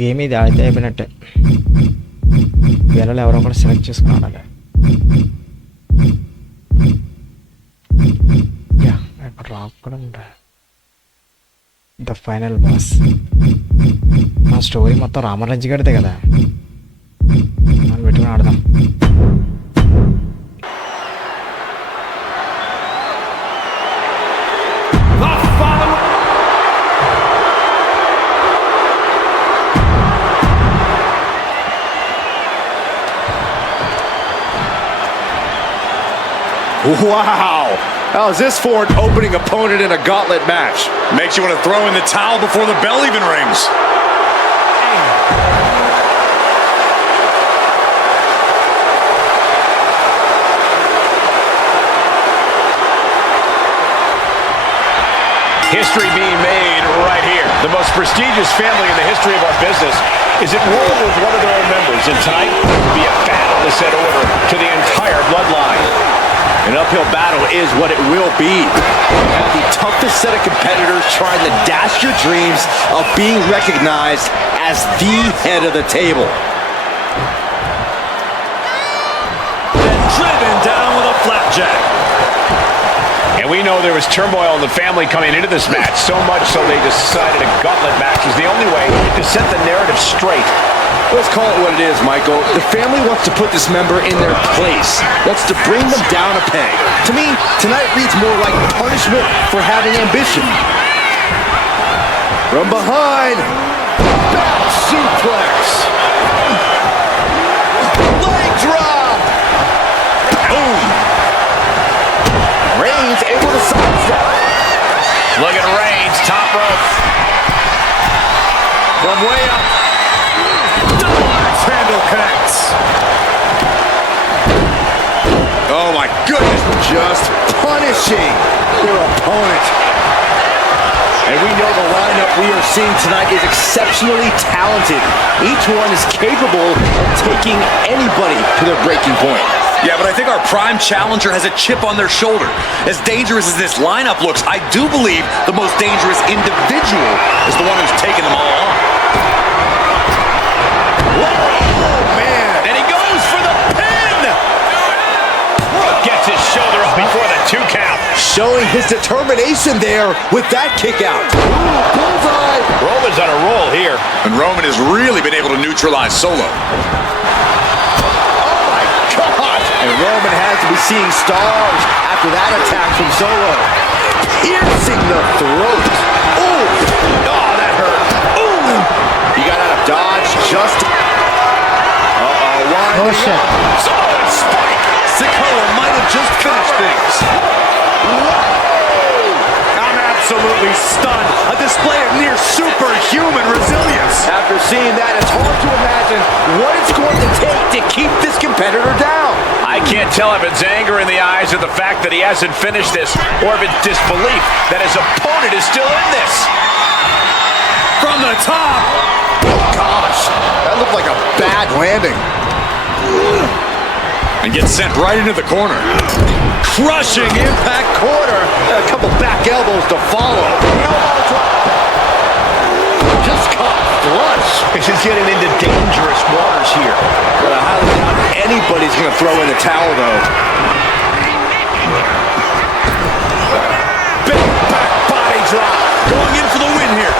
Game ఇది అయితే అయిపోయినట్టే. వేరే ఎవరో కూడా సెలెక్ట్ చేసుకున్నాడు. యా ఇక్కడ రాక్ కూడా ఉంటాయి. The final boss. ఆ స్టోరీ మొత్తం రామరాజ్య గడితే కదా, మనం పెట్టుకుని ఆడదాం. Wow! How's this for an opening opponent in a gauntlet match? Makes you want to throw in the towel before the bell even rings. History being made right here. The most prestigious family in the history of our business is at war with one of their own members, and tonight will be a battle to set order to the entire bloodline. An uphill battle is what it will be. You have the toughest set of competitors trying to dash your dreams of being recognized as the head of the table. And driven down with a flapjack. And we know there was turmoil in the family coming into this match, so much so they decided a gauntlet match was the only way to set the narrative straight. Let's call it what it is, Michael. The family wants to put this member in their place, wants to bring them down a peg. To me, tonight reads more like punishment for having ambition. From behind, back suplex. Leg drop. Boom. Reigns able to sidestep. Look at Reigns, top rope. From way up. Handle connects. Oh my goodness, just punishing their opponent. And we know the lineup we are seeing tonight is exceptionally talented. Each one is capable of taking anybody to their breaking point. Yeah, but I think our prime challenger has a chip on their shoulder. As dangerous as this lineup looks, I do believe the most dangerous individual is the one who's taken them all on. Count. Showing his determination there with that kick out. Bullseye. Roman's on a roll here. And Roman has really been able to neutralize Solo. Oh my God. And Roman has to be seeing stars after that attack from Solo. Piercing the throat. Ooh. Oh, that hurt. Ooh. He got out of dodge just. Oh shit. Solid spike. Sikoa might have just finished things. Whoa! I'm absolutely stunned. A display of near superhuman resilience. After seeing that, it's hard to imagine what it's going to take to keep this competitor down. I can't tell if it's anger in the eyes of the fact that he hasn't finished this, or if it's disbelief that his opponent is still in this. From the top. Oh gosh, that looked like a bad landing. And gets sent right into the corner. Crushing impact corner. And a couple back elbows to follow. Just caught flush. This is getting into dangerous waters here. I highly doubt anybody's going to throw in the towel, though. Big back body drop. Going in for the win here.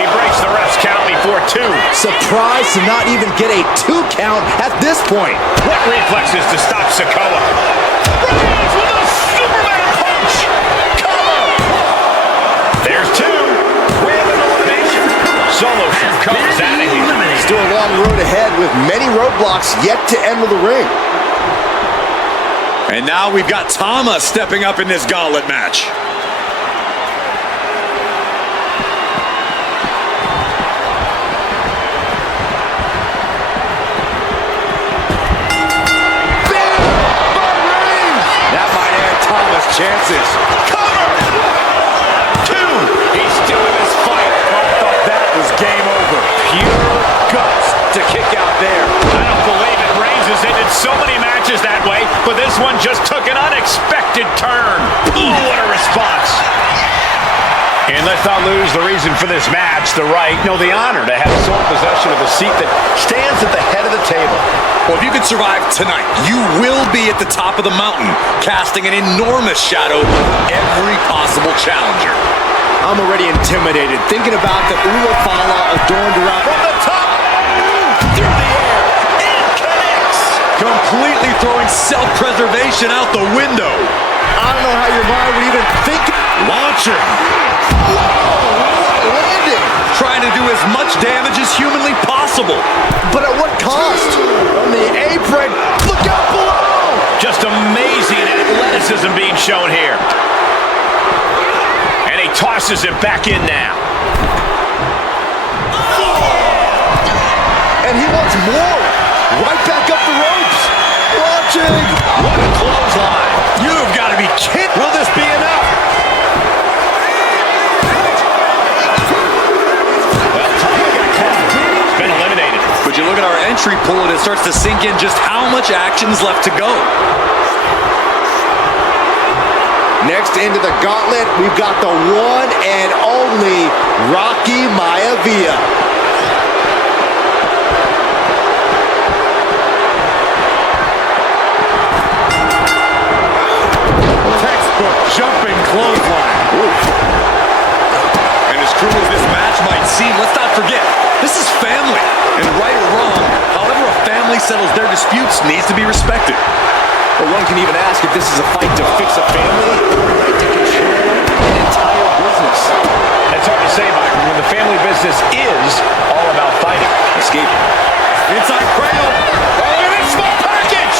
He breaks the ref's count before two. Surprised to not even get a 2 count at this point. What reflexes to stop Sikoa? Reigns with a Superman punch. Cover. There's two. With an elimination. Solo comes out of here. Still a long road ahead with many roadblocks yet to enter the ring. And now we've got Tama stepping up in this gauntlet match. Chances. Cover! 2. He's still in this fight. I thought that was game over. Pure guts to kick out there. I don't believe it. Reigns has ended so many matches that way, but this one just took an unexpected turn. Ooh, what a response. And let's not lose the reason for this match, the right, no, the honor to have sole possession of the seat that stands at the head of the table. Well, if you can survive tonight, you will be at the top of the mountain, casting an enormous shadow on every possible challenger. I'm already intimidated, thinking about the Ulafala adorned around From the top, through the air, and connects. Completely throwing self-preservation out the window. I don't know how your mind would even think. Launching. Whoa, what a landing. Trying to do as much damage as humanly possible. But at what cost? On the apron. Look out below. Just amazing athleticism being shown here. And he tosses it back in now. And he wants more. Right back up the ropes. Launching. What a clothesline. You've got to be kidding. Will this be enough? Well, Tom's been eliminated. But you look at our entry pool and it starts to sink in just how much action's left to go. Next into the gauntlet, we've got the one and only Rocky Maivia. Jumping clothesline. Oof. And as cruel as this match might seem, let's not forget, this is family. And right or wrong, however a family settles their disputes needs to be respected. But one can even ask if this is a fight to fix a family or a fight to control an entire business. It's hard to say, Michael, when the family business is all about fighting. Escaping. Inside cradle. Oh, look at this small package!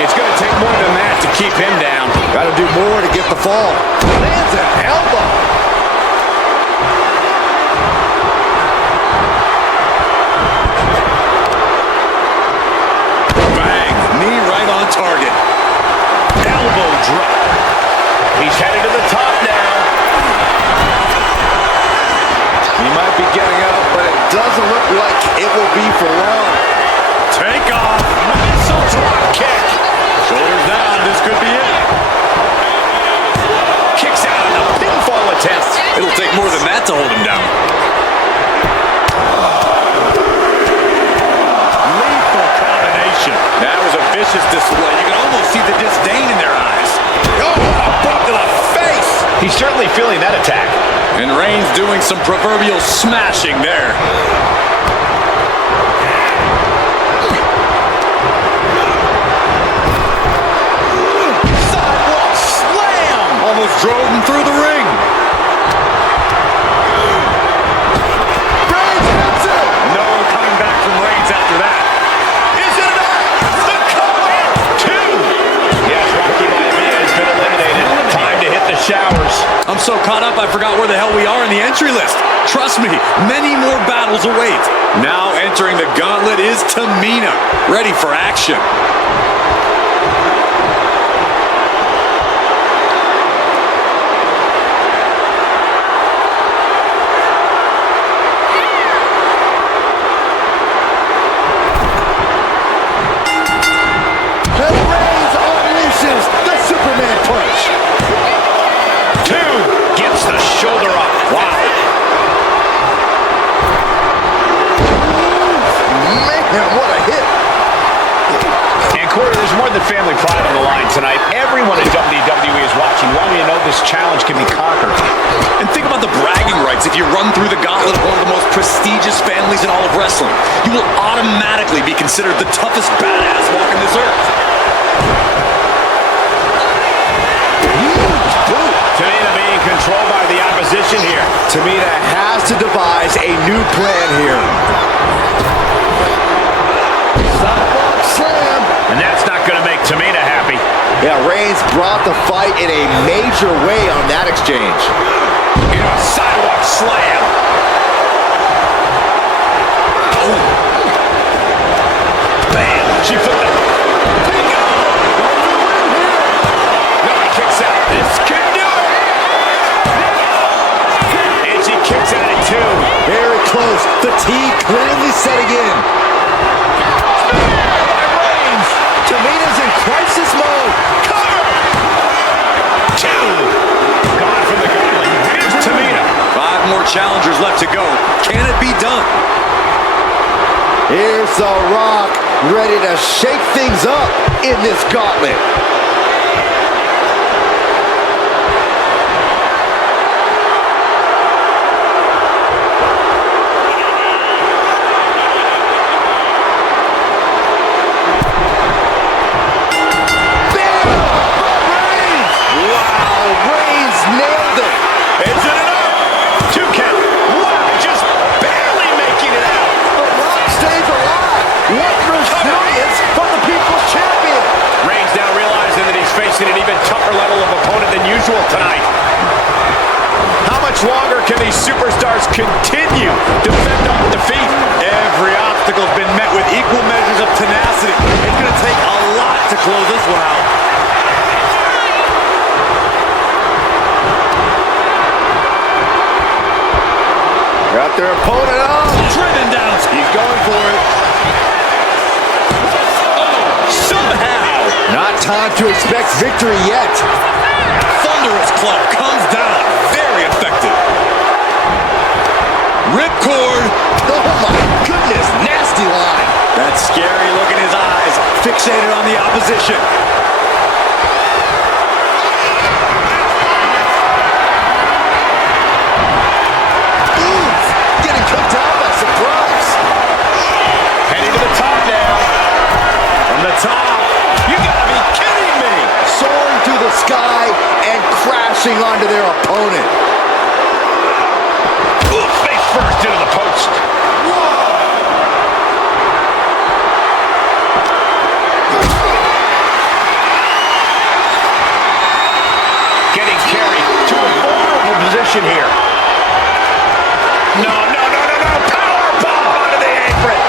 It's going to take more than that to keep him down. Got to do more to get the fall. Lands an elbow. Bang. Knee right on target. Elbow drop. He's headed to the top now. He might be getting up, but it doesn't look like it will be for long. Take off. Missile drop kick. Shoulders down. This could be it. Kicks out on the pinfall attempt. It'll take more than that to hold him down. Lethal combination. That was a vicious display. You can almost see the disdain in their eyes. Oh, a boot to the face. He's certainly feeling that attack. And Reigns doing some proverbial smashing there. Sidewalk slam. Almost drove him through the ring. Reigns hits it. No coming back from Reigns after that. Is it enough? The cover. Two. Yes, Rocky Maivia has been eliminated. Time to hit the showers. I'm so caught up I forgot where the hell we are in the entry list. Trust me, many more battles await. Now entering the gauntlet is Tamina, ready for action. And Reigns unleashes the Superman punch. Two. Gets the shoulder up. Wow. Man, what a hit. And Corey, there's more than family pride on the line tonight. Everyone in WWE is watching, wanting to know this challenge can be conquered. And think about the bragging rights if you run through the gauntlet of one of the most prestigious families in all of wrestling. You will automatically be considered the toughest badass walking this earth. Tamina being controlled by the opposition here. Tamina has to devise a new plan here. Sidewalk slam. And that's not going to make Tamina happy. Yeah, Reigns brought the fight in a major way on that exchange. You know, sidewalk slam. Oh. Bam. She flipped it. Bingo. No, he kicks out. This could do it. And she kicks out at two. Very close. Fatigue clearly setting in. Tamina's in crisis mode. Cover. Two. Gone from the gauntlet. Here's challengers left to go. Can it be done? Here's The Rock, ready to shake things up in this gauntlet. Facing an even tougher level of opponent than usual tonight. How much longer can these superstars continue to fend off defeat? Every obstacle's been met with equal measures of tenacity. It's going to take a lot to close this one out. Got their opponent up. Driven down. He's going for it. Somehow. Not time to expect victory yet. Thunderous club comes down. Very effective. Ripcord. Oh my goodness, nasty line. That scary look in his eyes. Fixated on the opposition. Oof, getting cooked out by surprise. Heading to the top now. From the top. You gotta be kidding me! Soaring through the sky and crashing onto their opponent. Ooh, face first into the post. Getting carried to a vulnerable position here. No. Power bomb onto the apron.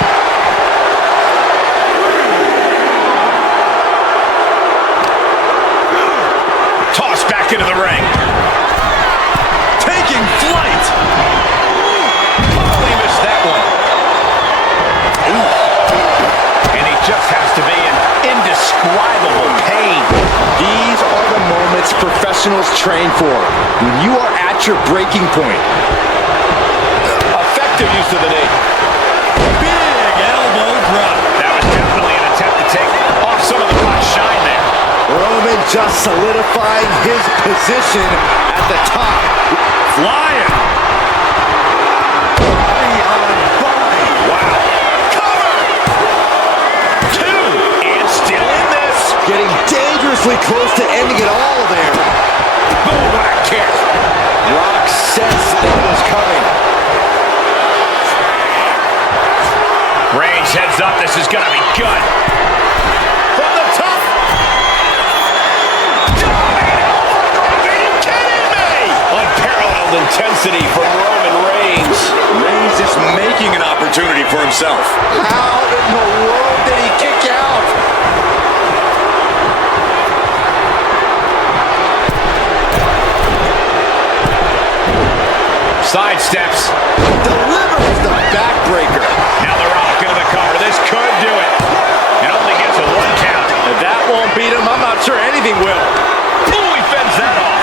Back into the ring. Taking flight. He missed that one. Ooh. And he just has to be in indescribable pain. These are the moments professionals train for. When you are at your breaking point. Effective use of the knee. Big elbow drop. That was definitely an attempt to take off some of the Rock's shine there. Roman just solidifying his position at the top. Flying. Body on body. Wow. Cover. 2. And still in this. Getting dangerously close to ending it all there. Boom, what a kick. Rock sensed it was coming. Reigns heads up. This is going to be good. From the top. Intensity from Roman Reigns. Reigns is making an opportunity for himself. How in the world did he kick out? Sidesteps. Delivers the backbreaker. Now the Rock into the cover. This could do it. It only gets a 1 count. If that won't beat him, I'm not sure anything will. Ooh, he fends that off.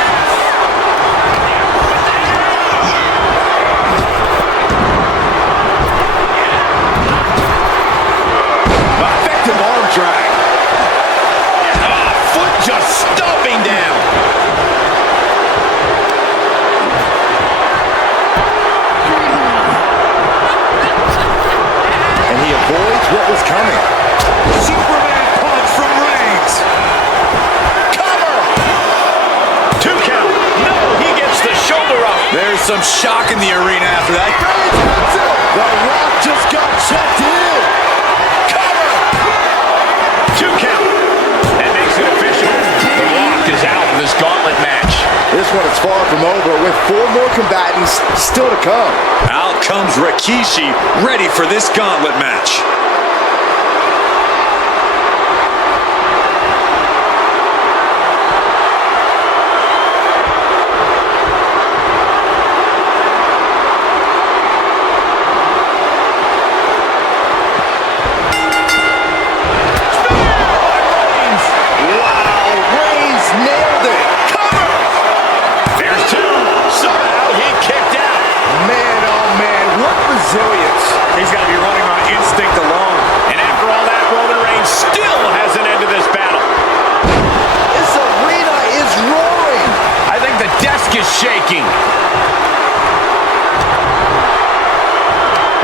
Drag. Foot just stomping down. And he avoids what was coming. Superman punch from Reigns. Cover. 2 count. No, he gets the shoulder up. There's some shock in the arena after that. The Rock just got checked in. 2 count. That makes it official. The Rock is out of this gauntlet match. This one is far from over with 4 more combatants still to come. Out comes Rikishi, ready for this gauntlet match.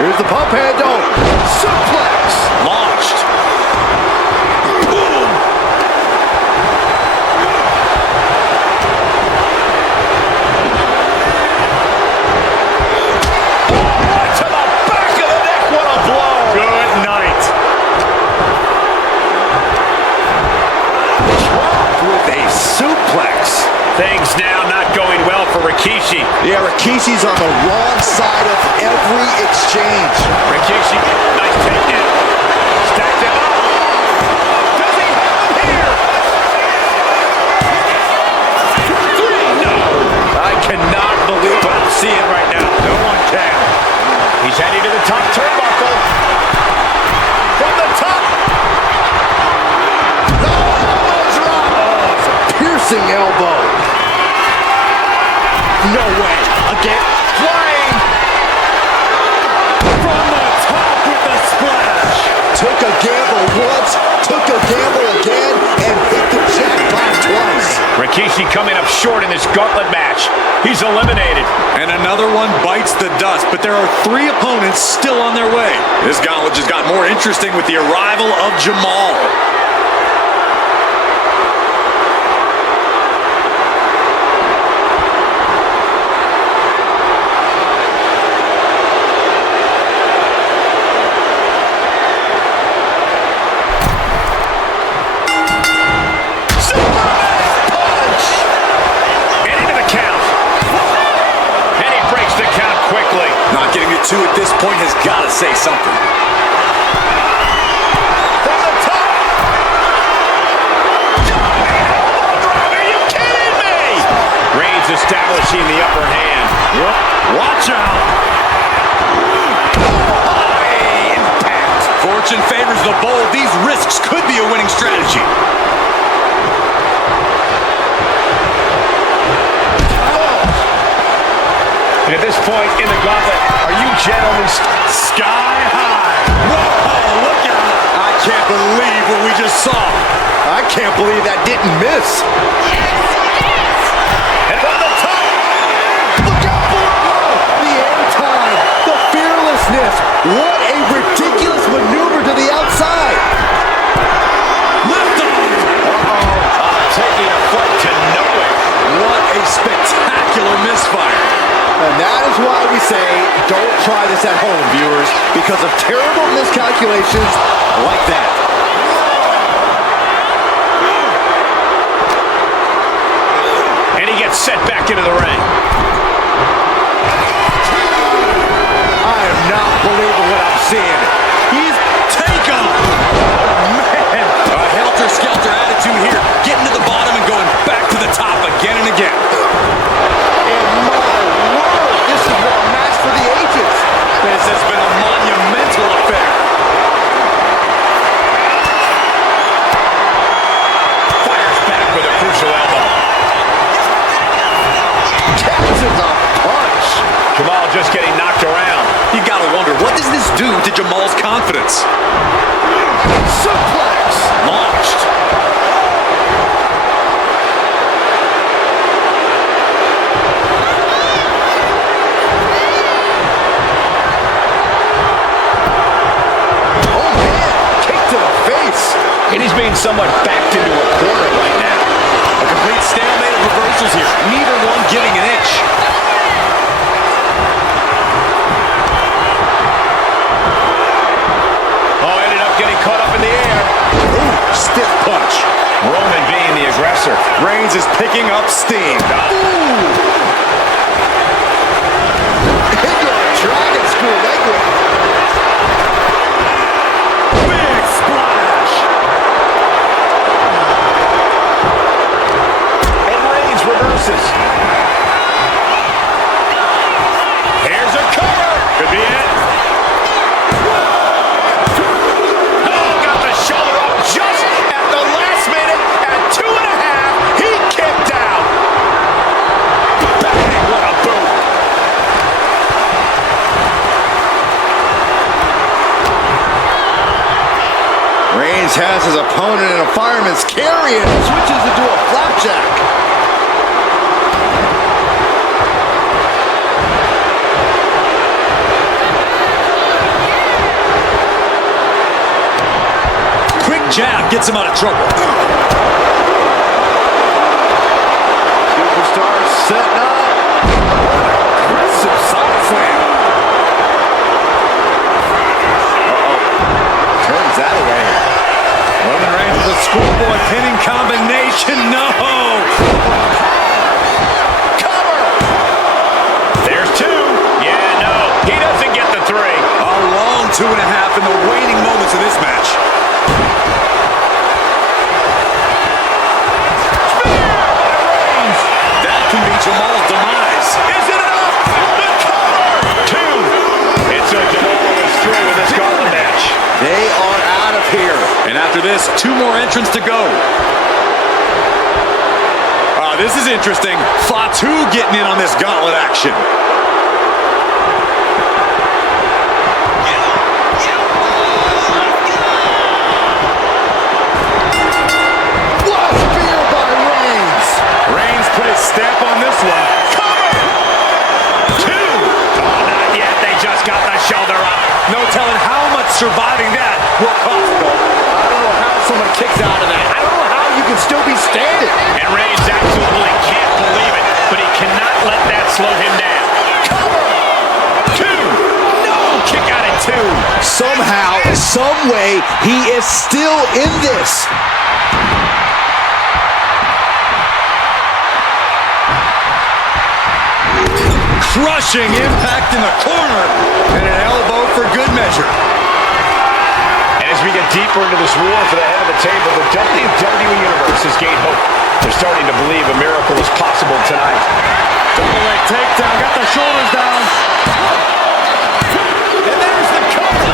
Here's the pump handle. Suplex. Launched. Boom. Right to the back of the neck. What a blow. Good night. Dropped with a suplex. Things now not going well for Rikishi. Yeah, Rikishi's on the wrong side of every exchange. Rikishi, nice takedown. Stacked him up. Does he have him here? No. I cannot believe what I'm seeing right now. No one can. He's heading to the top turnbuckle. From the top. No, drop. Oh, it's a piercing elbow. No way. Again. Flying. From the top with the splash. Took a gamble once, took a gamble again, and hit the jackpot twice. Rikishi coming up short in this gauntlet match. He's eliminated. And another one bites the dust, but there are 3 opponents still on their way. This gauntlet just got more interesting with the arrival of Jamal. Not getting to 2 at this point has got to say something. From the top. Are you kidding me? Reigns establishing the upper hand. Yep. Watch out. High impact. Fortune favors the bold. These risks could be a winning strategy. And at this point in the gauntlet, are you gentlemen Sky high. Whoa, look out. I can't believe what we just saw. I can't believe that didn't miss. and from the top? Look out below! The air time, the fearlessness. What a ridiculous maneuver to the outside. Lift on. Taking a flight to nowhere. What a spectacular misfire. And that is why we say, don't try this at home, viewers, because of terrible miscalculations like that. And he gets set back into the ring. I am not believing what I'm seeing. He's taken. Man, a helter-skelter attitude here. Getting to the bottom and going back to the top again and again. And my word, this is a match for the ages. This has been a monumental affair. Fires back with a crucial elbow. Catches a punch. Jamal just getting knocked around. You gotta wonder, what does this do to Jamal's confidence? Suplex. Launched. Oh man, kick to the face. And he's being somewhat backed into a corner right now. A complete stalemate of reversals here. Neither one giving an inch. Oh, ended up getting caught up in the air. Ooh, stiff punch. Roman being the aggressor. Reigns is picking up steam. Into a dragon screw leg whip. Big splash. And Reigns reverses. Here's a cover. Could be it. Oh, got the shoulder up just at the last minute. At 2.5, he kicked out. Bang, what a boot. Reigns has his opponent in a fireman's carry and switches into a flapjack. jab gets him out of trouble. Superstar setting up. Aggressive side slam. Turns that away. Roman Reigns with a schoolboy pinning combination. No! Cover. There's two. Yeah, no. He doesn't get the three. A long 2.5 in the waning moments of this match. That can be Jamal's demise. Is it enough? The cover. Two. It's a Jamal's through in this gauntlet match. They are out of here. And after this, 2 more entrants to go. This is interesting. Fatu getting in on this gauntlet action. What a spear by Reigns. Reigns put his stamp on this one. Cover. Two. Oh, not yet. They just got the shoulder up. No telling how much surviving that will cost them. I don't know how someone kicks out of that. I don't know how you can still be standing. And Reigns absolutely can't believe it, but he cannot let that slow him down. Cover. Two. No. Kick out at two. Somehow, some way, he is still in this. Crushing impact in the corner. And an elbow for good measure. As we get deeper into this war for the head of the table, the WWE Universe has gained hope. They're starting to believe a miracle is possible tonight. Double leg takedown, got the shoulders down. And there's the cover.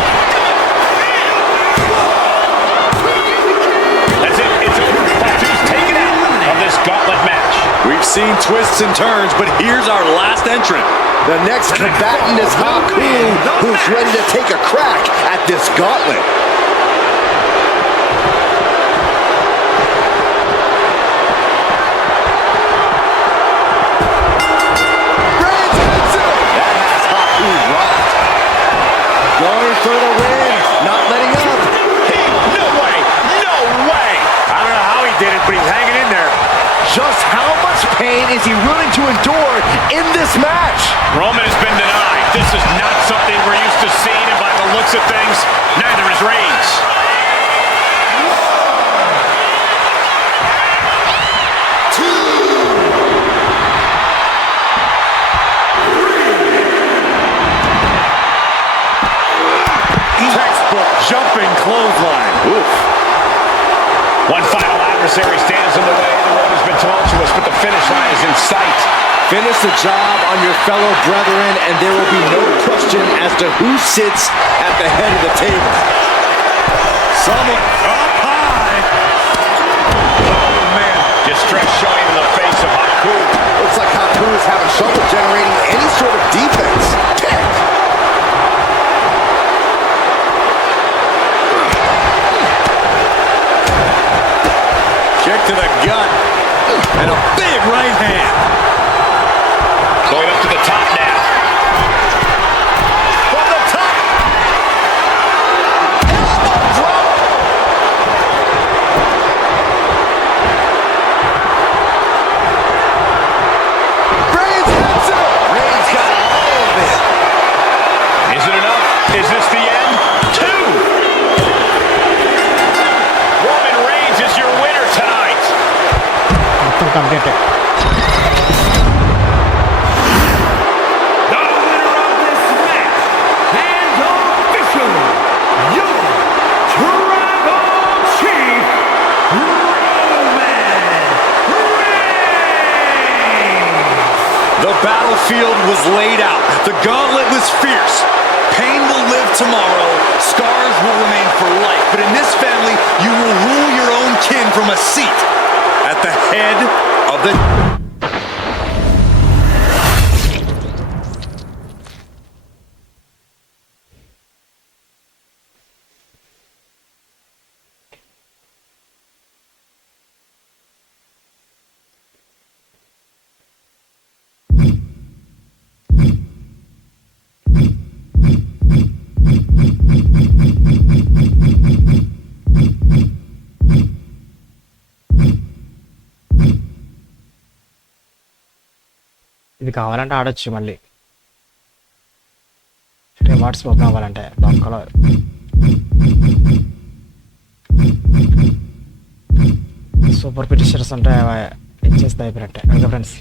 That's it. It's over. Fatu's taken out of this gauntlet match. We've seen twists and turns, but here's our last entrant. The next combatant is Haku, who's ready to take a crack at this gauntlet. Going for the win, not letting up. No way. No way. I don't know how he did it, but he's hanging in there. Just how much pain is he willing to endure in this match? Roman has been denied. This is not something we're used to seeing, and by the looks of things, neither is Reigns. Textbook jumping clothesline. Oof. One final adversary stands in the way. The road has been tumultuous, but the finish line is in sight. Finish the job on your fellow brethren, and there will be no question as to who sits at the head of the table. Someone up high. Oh, man. Distress showing in the face of Haku. Looks like Haku is having trouble generating any sort of defense. Kick to the gut. And a big right hand. Going up to the top now. From the top. Elbow drop. Reigns hits it. Reigns got all of it. Is it enough? Is this the end? Two. Roman Reigns is your winner tonight. మొత్తం complete. The winner of this match and officially your Tribal Chief, Roman Reigns. The battlefield was laid out. The gauntlet was fierce. Pain will live tomorrow. Scars will remain for life. But in this family, you will rule your own kin from a seat at the head of the... ఇది కావాలంటే ఆడొచ్చు మళ్ళీ rewards open అవ్వాలంటే బొక్కలో. Super పిటిషర్స్ ఉంటే ఇచ్చేస్తే అయిపోయినట్టే. Okay friends.